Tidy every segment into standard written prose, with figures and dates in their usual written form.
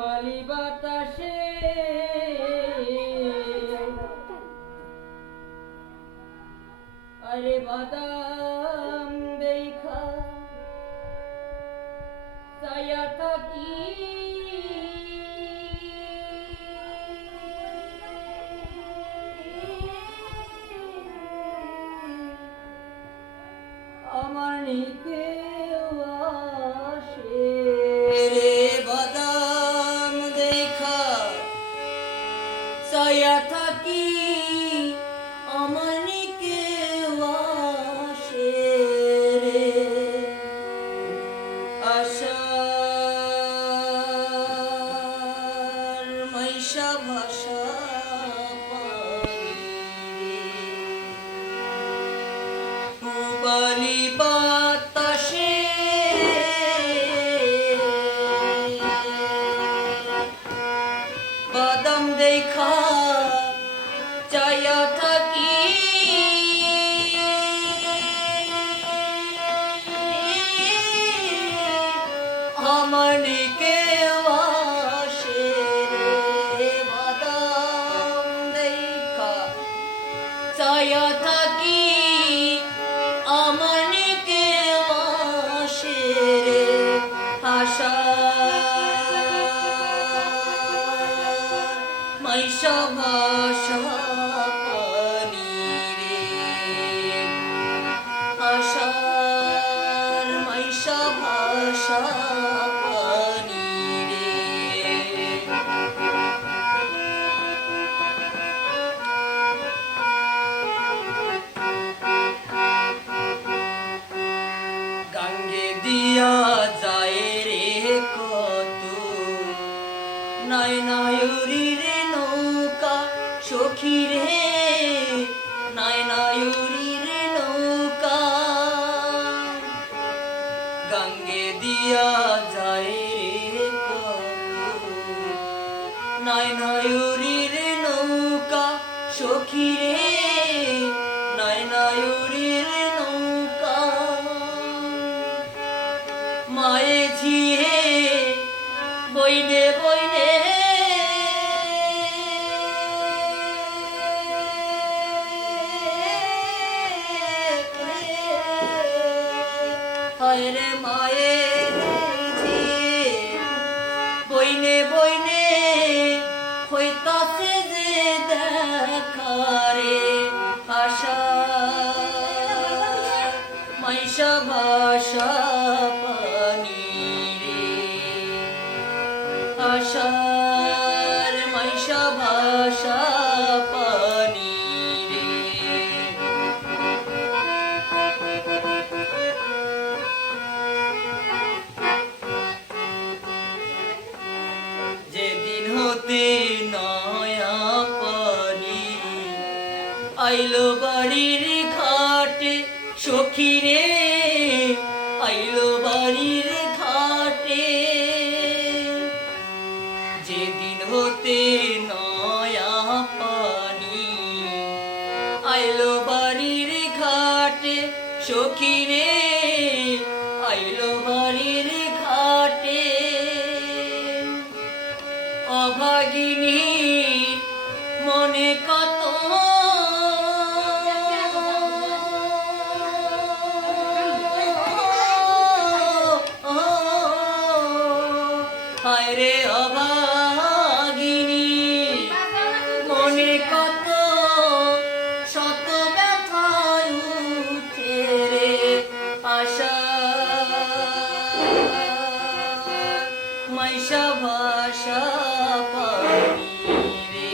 বালি বাতাসে আরে বাদাম দেখা ছায়া থাকি আমার নিকে আসে রে বাদাম দেখা ছায়া থাকি আমার নিকে আসে রে আশার মাইশা ভাষা বালি বাতাসে বাদাম দেখা চায়া থাকি আমার নিকে আসে রে বাদাম দেখা চায়া থাকি আমার নিকে আসে রে আশা মাইশা ভাষা পানি রে আশার মাইশা ভাষা পানি রে গাঙ্গে দিয়া যায় রে কত নাই নায়ুরি রে নৌকা সখী রে নাই নায়ুরি রে নৌকা গাঙ্গে দিয়া যায় রে কত নাই নায়ুরি রে নৌকা সখী রে নাই নায়ুরি রে নৌকা মায়ে ঝিয়ে বইনে বইনে হায় রে মায়ে ঝিয়ে বইনে বইনে হইতাছে যে দেখা রে আশা মাইশা ভাষা পানি রে আশার মাইশা ভাষা পানি রে যেদিন হতে নয়া পানি আইলো বাড়ির ঘাটে সখী রে আইলো বাড়ির ঘাটে যেদিন হতে নয়া পানি আইলো বাড়ির ঘাটে সখী রে আইলো বাড়ির ঘাটে অভাগিনী মনে কত হায় রে অভাগিনী মনে কত শত ব্যথায় উঠে রে আশা মাইশা ভাষা পানি রে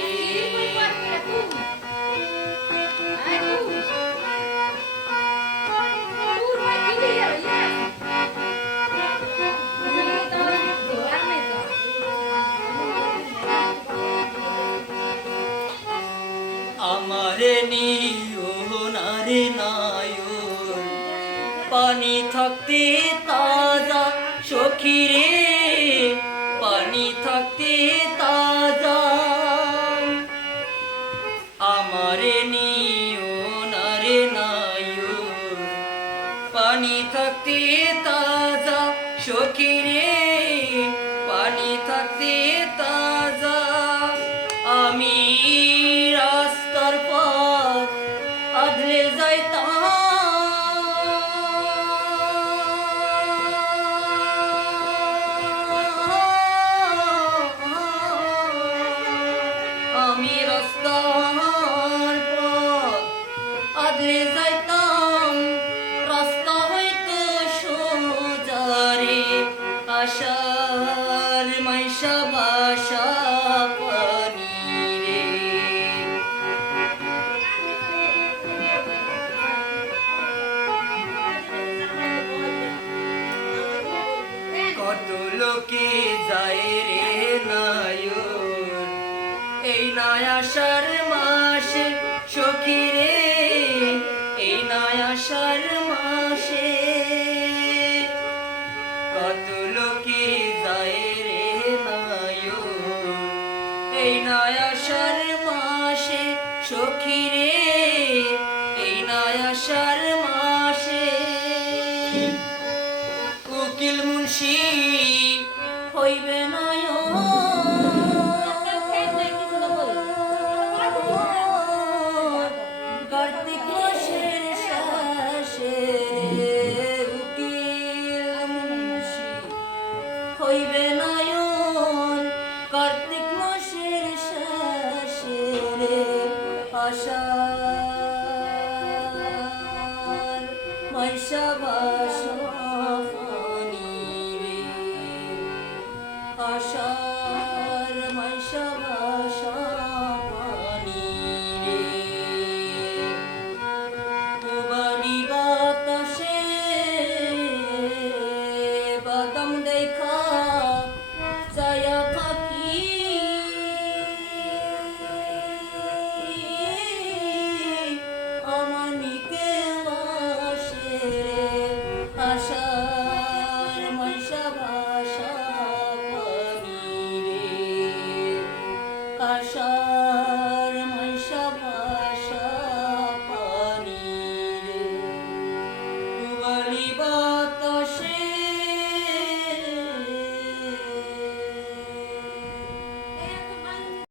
আমারে নিও না রে নায়র পানি থাকতে তাজা সখী রে পানি থাকতে তাজা আমারে নিও না রে নায়র পানি থাকতে তাজা সখী রে পানি থাকতে রাস্তার পথ আদলে যাইতাম রাস্তা হইতো সোজারে আশার মাইশা বাসা পানি রে কত লোকে যায় রে নায়র এই নয় আষাঢ় মাসে সখী রে এই নয় আষাঢ় মাসে কত লোকে যায় রে নায়র এই নয় আষাঢ় মাসে সখী রে এই নয় আষাঢ় মাসে উকিল মুন্সি হইবে কার্তিক মাসের শেষে উকিল মুন্সি হইবে নয়ন কার্তিক মাসের শেষে রে আষাঢ় মাইশা বাসা আষাঢ় মাইশা বাসা পানি রে পুবালি বাতাসে বাদাম দেখা ছায়া থাকি আমার নিকে বাসে রে আষাঢ় মাইশা বাসা আশা